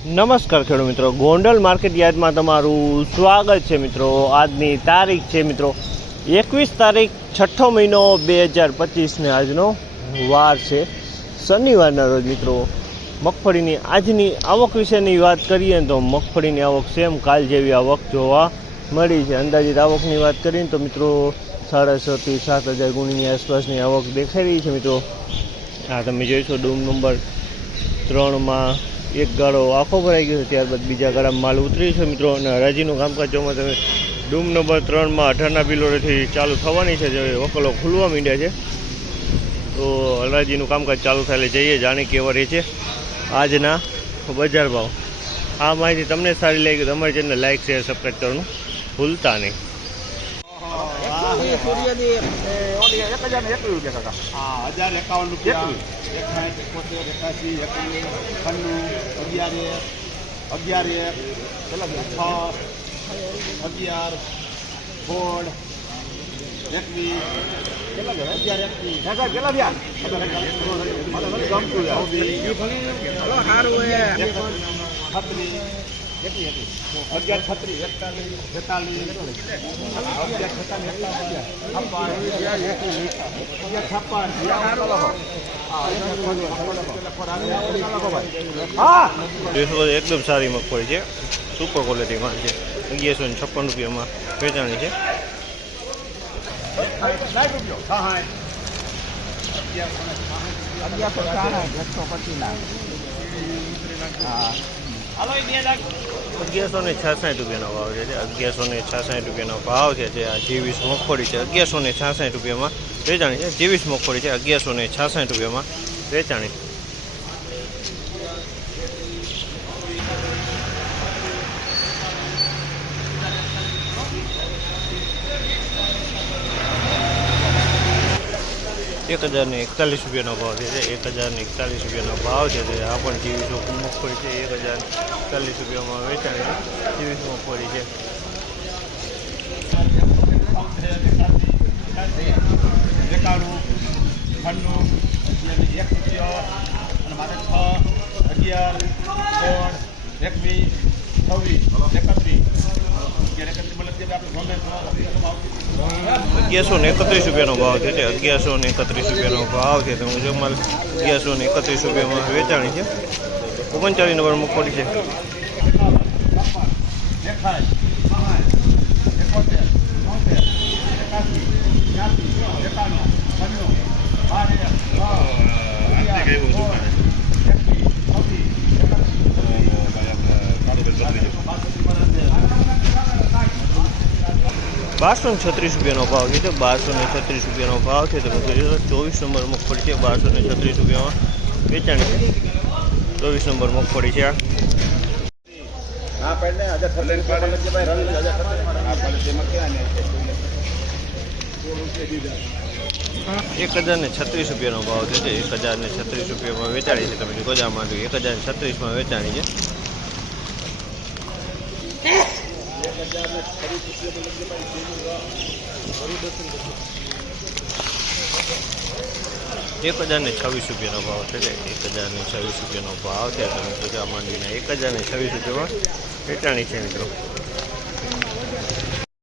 નમસ્કાર ખેડૂત મિત્રો. ગોંડલ માર્કેટ યાર્ડમાં તમારું સ્વાગત છે મિત્રો. આજની તારીખ છે મિત્રો એકવીસ તારીખ છઠ્ઠો મહિનો બે હજાર પચીસને આજનો વાર છે. શનિવારના રોજ મિત્રો મગફળીની આજની આવક વિશેની વાત કરીએ તો મગફળીની આવક સેમ કાલ જેવી આવક જોવા મળી છે. અંદાજિત આવકની વાત કરીએ તો મિત્રો સાડા છથી સાત હજાર ગુણીની આસપાસની આવક દેખાઈ રહી છે મિત્રો. આ તમે જોઈશો ડૂમ નંબર ત્રણમાં એક ગાળો આખો ભરાઈ ગયો છે ત્યારબાદ બીજા ગાળામાં માલ ઉતરી છે મિત્રો અને હરાજીનું કામકાજ જોમાં તમે ડૂમ નંબર ત્રણમાં અઢારના બિલોરેથી ચાલુ થવાની છે જે વકલો ખુલવા માંડ્યા છે. તો હરાજીનું કામકાજ ચાલુ થાય જઈએ જાણે કેવા રહે છે. આજના બજાર ભાવ. આ માહિતી તમને સારી લાગી તમારી અમારી ચેનલ લાઈક શેર સબસ્ક્રાઈબ કરવાનું ભૂલતા નહીં. એક હજાર ને એકવીસ રૂપિયા કાકા. હા હજાર એકાવન રૂપિયા. એકવીસ. એકાઠ એકોતેર એકાસી એકાણું છન્નું અગિયાર એક અગિયાર એક છ અગિયાર સોળ એકવીસ અગિયાર એકવીસ. હે કેટલા થયા? મને ગમતું યાર. હલો, સારું અગિયાર છત્રીસ એકતાલીસ બેતાલીસ. અગિયાર છતાલીસ અગિયાર છપ્પન. હા. એકદમ સારી મગફળી છે. સુપર ક્વોલિટીમાં છે. અગિયારસો ને છપ્પન રૂપિયામાં વેચાણી છે. અગિયારસો સાઠ. એકસો પચીસ હા. અગિયારસો ને છાસઠ રૂપિયાનો ભાવ છે અગિયારસો ને છાસઠ રૂપિયાનો ભાવ છે જે આ જીવીસ મગફળી છે. અગિયારસો ને છાસઠ રૂપિયામાં વેચાણી છે. જીવીસ મગફળી છે, અગિયારસો ને છાસઠ રૂપિયામાં વેચાણી. એક હજારને એકતાલીસ રૂપિયાનો ભાવ છે એક હજારને એકતાલીસ રૂપિયાનો ભાવ છે આ પણ જીવીસ મગફળી છે. એક હજાર એકતાલીસ રૂપિયામાં વેચાણી જીવીસ મગફળી છે. એક રૂપિયો અને અગિયાર સોળ એકવીસ અગિયારસો ને એકત્રીસ રૂપિયાનો ભાવ છે તે અગિયારસો ને એકત્રીસ રૂપિયાનો ભાવ છે તો મુજબ માલ અગિયારસો ને એકત્રીસ રૂપિયામાં વેચાણી છે. ઓગણચાળીસ નંબર મગફળી છે એકાય એકોતેર બોતેર એકાસી ત્યાસી એકાણું છન્નું બાર એક, છ, અગિયાર, સોળ, એકવીસ, છવ્વીસ, બારસો ને છત્રીસ રૂપિયાનો ભાવ છે બારસો ને છત્રીસ રૂપિયાનો ભાવ છે તમે જોઈ ચોવીસ નંબર મગફળી છે બારસો ને છત્રીસ રૂપિયામાં વેચાણી છે. ચોવીસ નંબર મગફળી છે છે એક હજાર ને છત્રીસ રૂપિયાનો ભાવ છે તે એક હજાર ને છત્રીસ રૂપિયામાં વેચાણી છે. તમે ગોજામાં એક હજાર ને છત્રીસમાં વેચાણી છે. એક હજાર ને છવ્વીસ રૂપિયાનો ભાવ છે એક હજાર ને છવ્વીસ રૂપિયાનો ભાવ છે. તમે પૂજા માંડીને એક હજાર ને છવ્વીસ રૂપિયામાં વેચાણી છે મિત્રો.